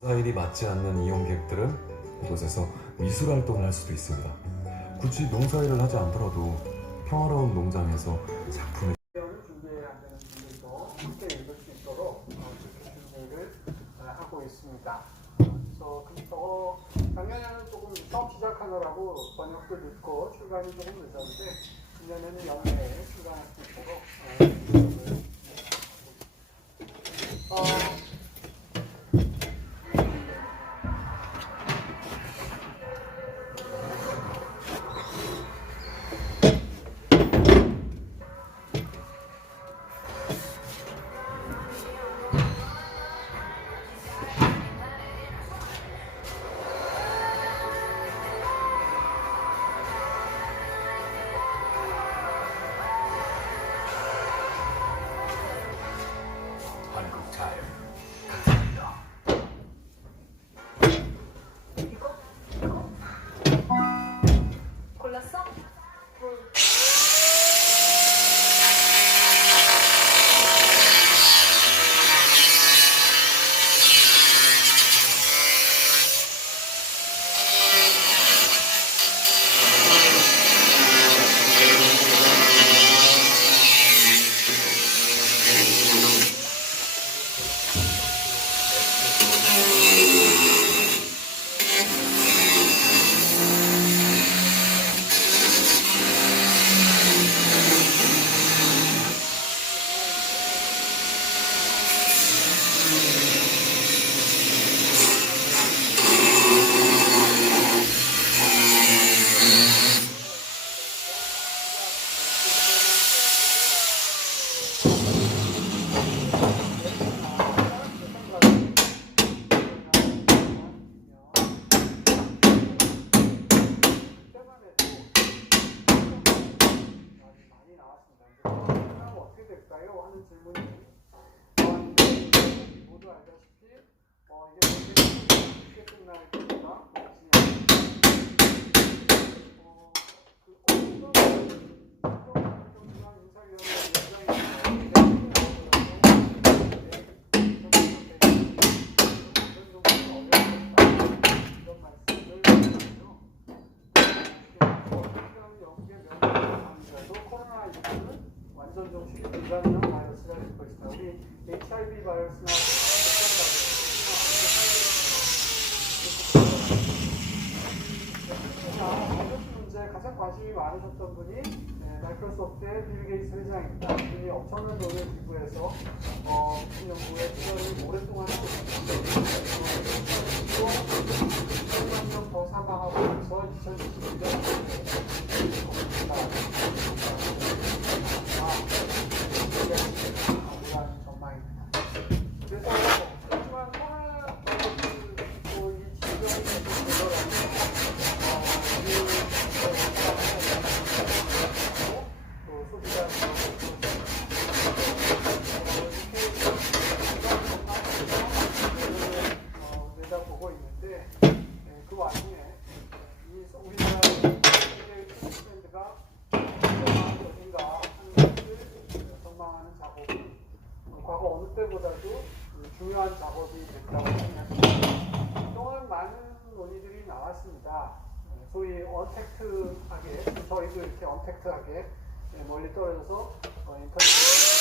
스타일이 맞지 않는 이용객들은 이곳에서 미술 활동을 할 수도 있습니다. 굳이 농사일을 하지 않더라도 평화로운 농장에서 작품을 준비해야 하는 분들도 함께 읽을 수 있도록 준비를 어, 하고 있습니다. 그래서 어, 작년에는 조금 처음 시작하느라고 번역도 늦고 출간이 조금 늦었는데 작년에는 연내에 출간할 수 있도록 어, 많으셨던 분이 네, 마이크로소프트의 빌 게이츠 회장입니다. 이분이 엄청난 돈을 기부해서 어, 무슨 연구에 투자를 오랫동안 하고 있습니다. 어, 명더 사망하고 해서 2021년 전망입니다. 그래서 하지만 코로나 그리고 이 질병이 또 소비자 어, 내다보고 있는데 네, 그 와중에 이 우리나라 세계 트렌드가 어딘가 하는 것을 전망하는 작업이 어, 과거 어느 때보다도 그 중요한 작업이 됐다고 생각합니다. 그동안 많은 논의들이 나왔습니다. 네, 소위 언택트하게 저희도 이렇게 언택트하게 네, 멀리 떨어져서 어, 인터넷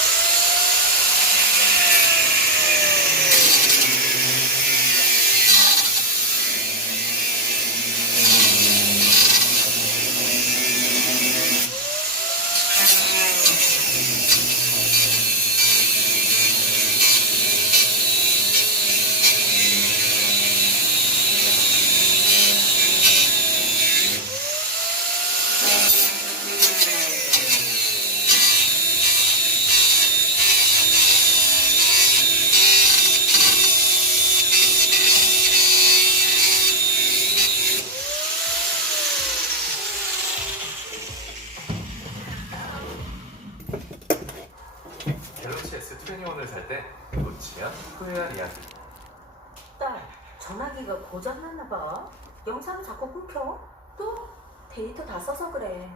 딸, 전화기가 고장났나 봐. 영상 자꾸 끊겨. 또 데이터 다 써서 그래.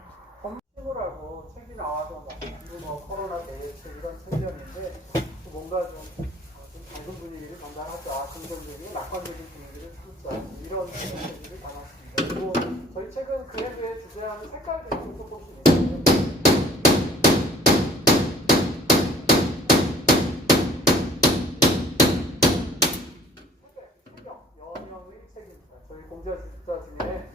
친구라고 책이 나와서 막 이거 뭐 코로나 대책 이런 책이었는데 뭔가 아, 좀 밝은 분위기를 전달하자 아, 긍정적인 낙관적인 분위기를 삼자 이런 분위기를 담았습니다. 그리고 저희 책은 그에 대해 주제하는 색깔들이 조금씩 있는데 공제하십사 진행.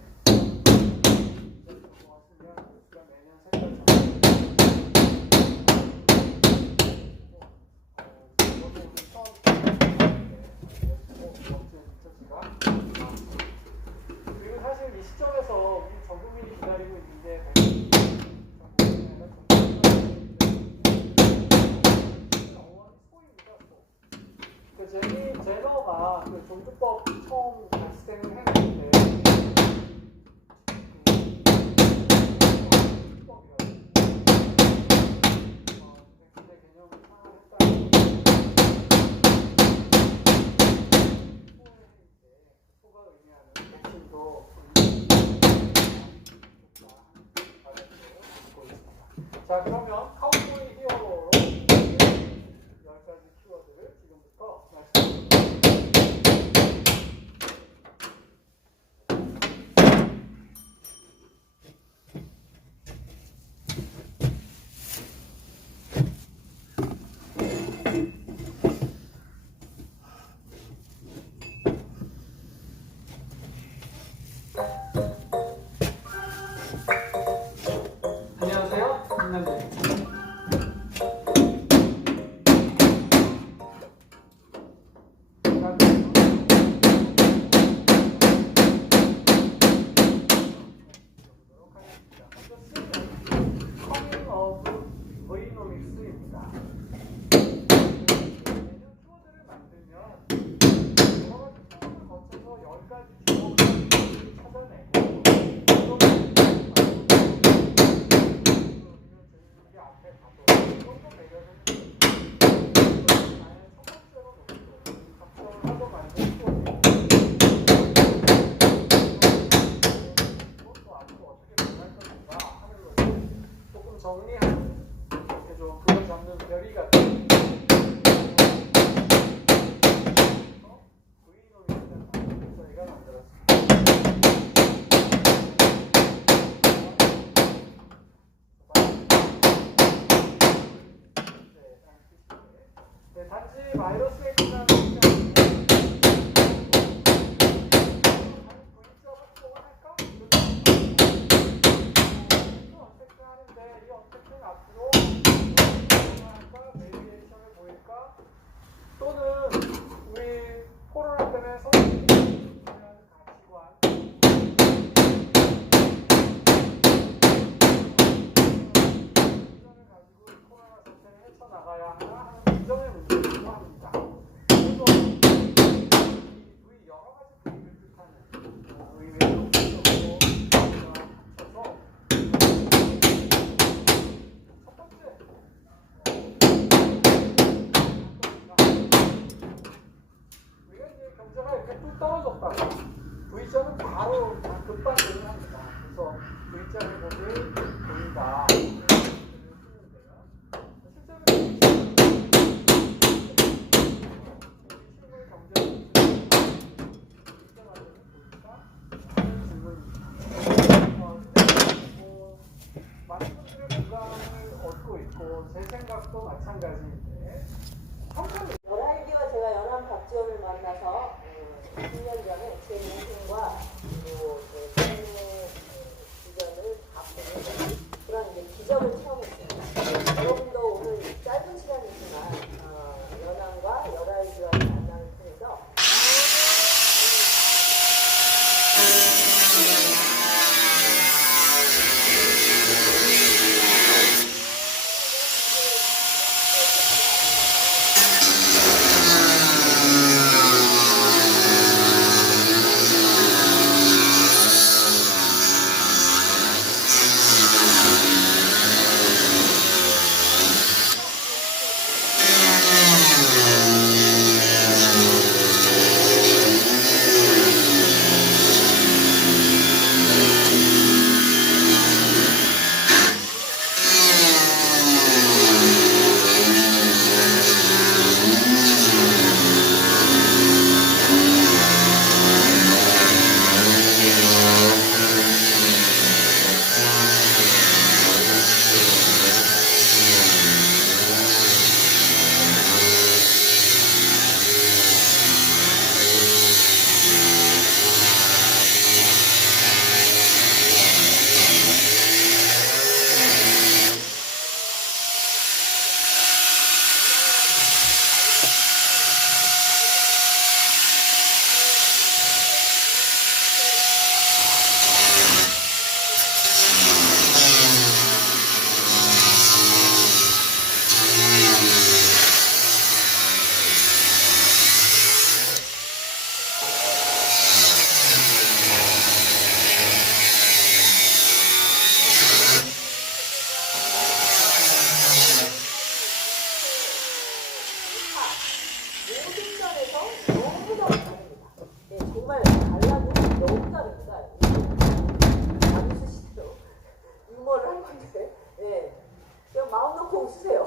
또는 magazine. 너무 다릅니다. 박수 씨도 유머를 한 건데, 예. 그냥 마음 놓고 웃으세요.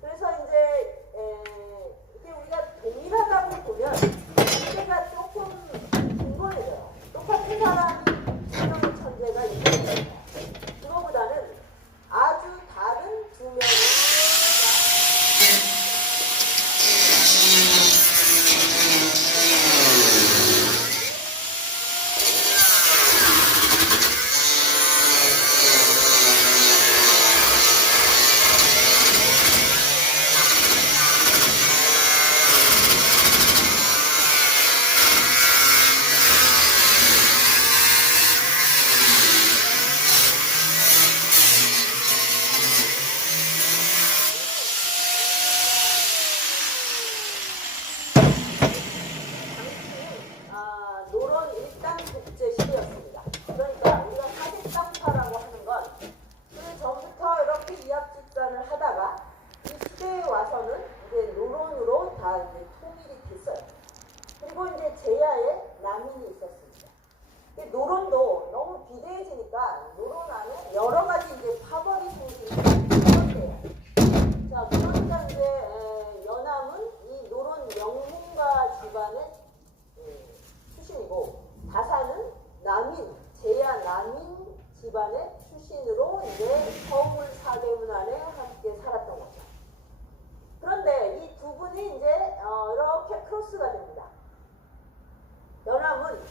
그래서 이제 에, 이게 우리가 동일하다고 보면 문제가 조금 빈번해져요. 똑같은 사람이 두명의 천재가 있는 그거보다는 아주 다른 두 명의 당시는 아, 노론 일당 국제 시대였습니다. 그러니까 우리가 사직당파라고 하는 건 그 전부터 이렇게 이합집산을 하다가 이 시대에 와서는 이제 노론으로 다 이제 통일이 됐어요. 그리고 이제 제야에 남인이 있었습니다. 이 노론도 너무 비대해지니까 노론 안에 여러 가지 이제 파벌이 생기는데요. 자, 그러니까 이제 에, 연암은 이 노론 영문가 집안의 예, 출신이고 다사는 남인, 제야 남인 집안의 출신으로 이제 서울 사대문 안에 함께 살았던 거죠. 그런데 이 두 분이 이제 어, 이렇게 크로스가 됩니다. 연암은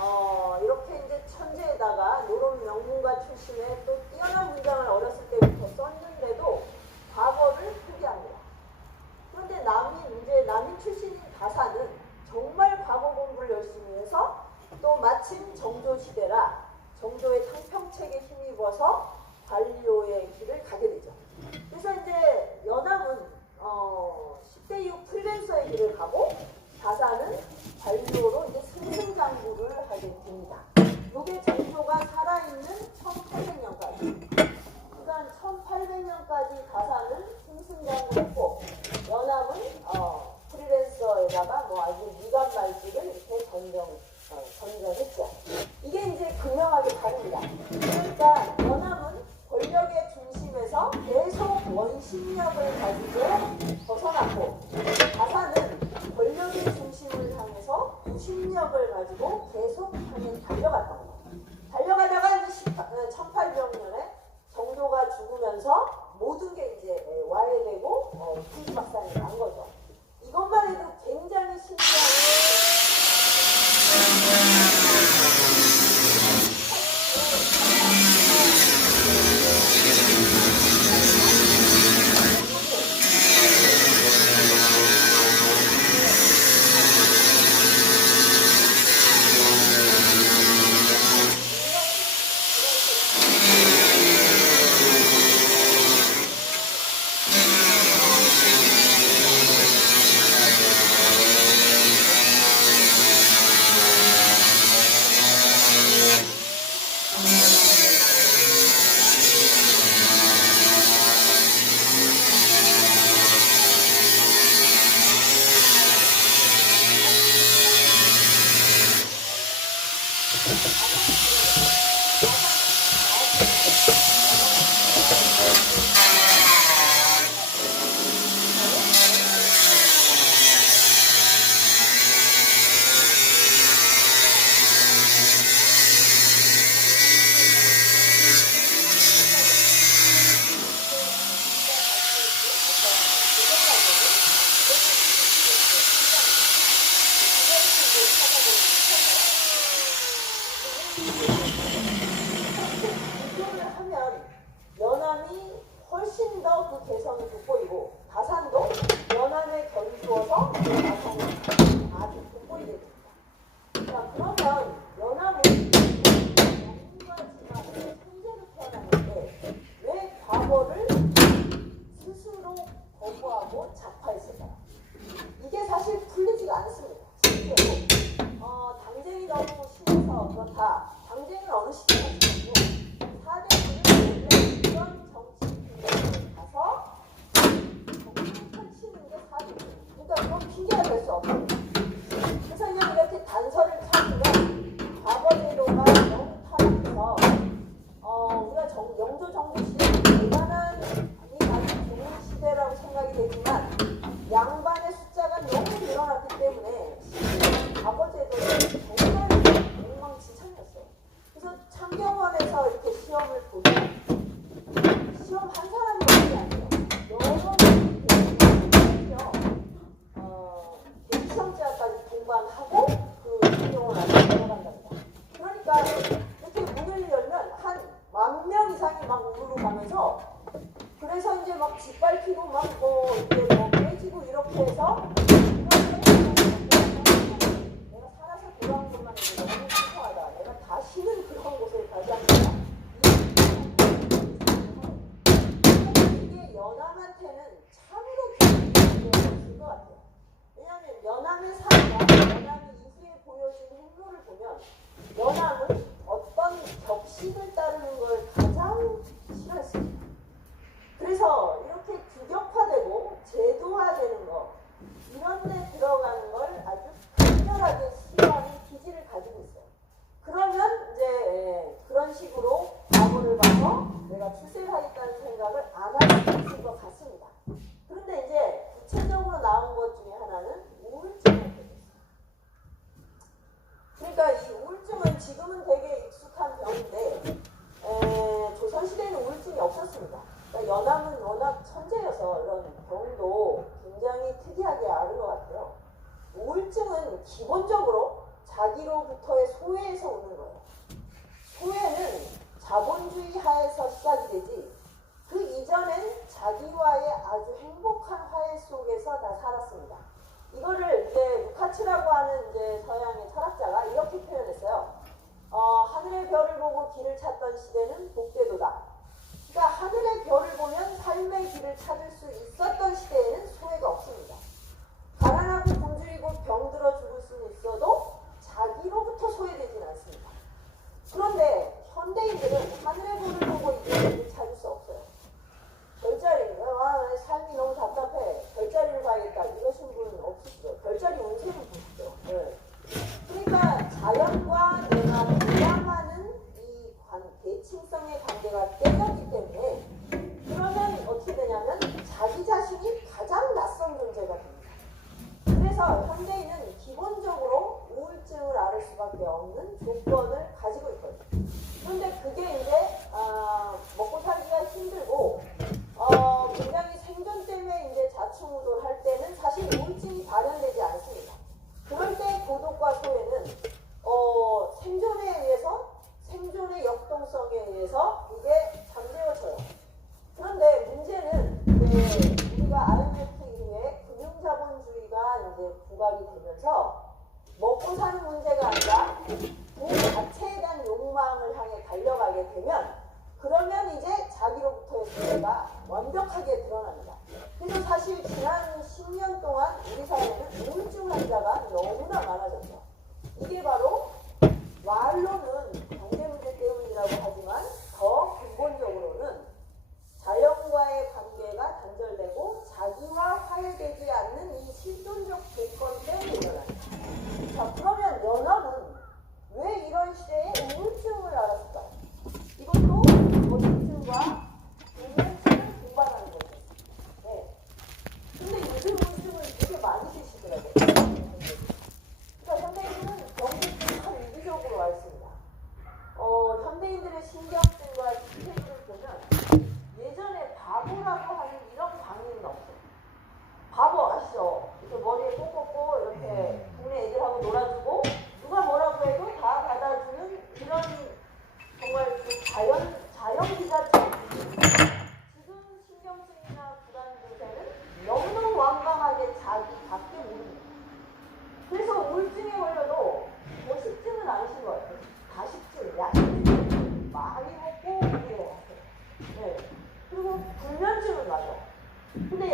어, 이렇게 이제 천재에다가 노론 명문가 출신의 또 뛰어난 문장을 어렸을 때부터 썼는데도 과거를 포기합니다. 그런데 남인 이제 남인 출신인 가사는 정말 과거 공부를 열심히 해서 또 마침 정조 시대라 정조의 탕평책에 힘입어서 관료의 길을 가게 되죠. 그래서 이제 연암은 어, 10대 이후 프리랜서의 길을 가고 가사는 관료로 이제 승승장구를 하게 됩니다. 이게 정조가 살아있는 1800년까지 그러니까 1800년까지 가사는 승승장구했고 연암은 어, 프리랜서에다가 뭐 아주 미간 말지를 이렇게 전정 어, 전정했죠. 이제 극명하게 다릅니다. 그러니까 연암은 권력의 중심에서 계속 원심력을 가지고 벗어났고 가사는 권력의 중심을 향해서 구심력을 가지고 계속 향해 달려갔던 거예요. 달려가다가 이제 1800년에 정조가 죽으면서 모든 게 이제 와해되고 어, 풍지박산이 난 거죠. 이것만 해도 굉장히 신기한 그렇다. 당쟁은 어느 심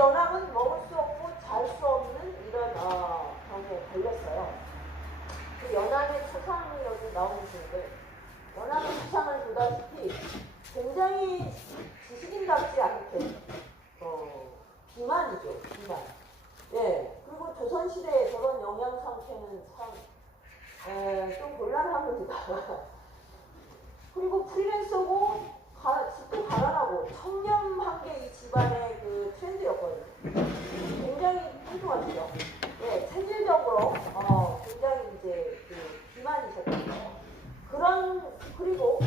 연합은 먹을 수 없고 잘 수 없는 이런 어, 병에 걸렸어요. 그 연합의 초상이 여기 나오는 분들. 연합의 초상을 보다시피 굉장히 지식인답지 않게 어, 비만이죠. 비만. 예. 그리고 조선시대에 저런 영양 상태는 참좀 곤란합니다. 그리고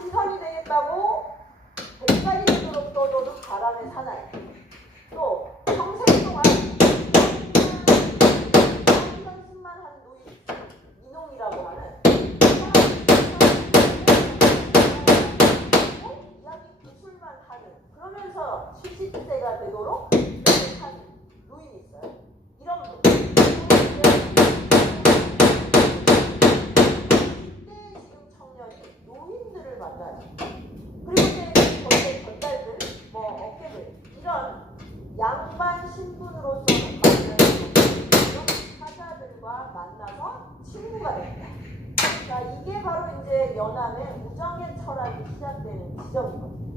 지선이 되겠다고? 백살이 되도록 떠도는 바람의 사나이. 또 평생 동안 한 연습만 한 노인 이놈이라고 하는 이야기 기술만 하는 그러면서 70세가 되도록 만나서 친구가 됩니다. 자, 이게 바로 이제 연암의 우정의 철학이 시작되는 지점인 겁니다.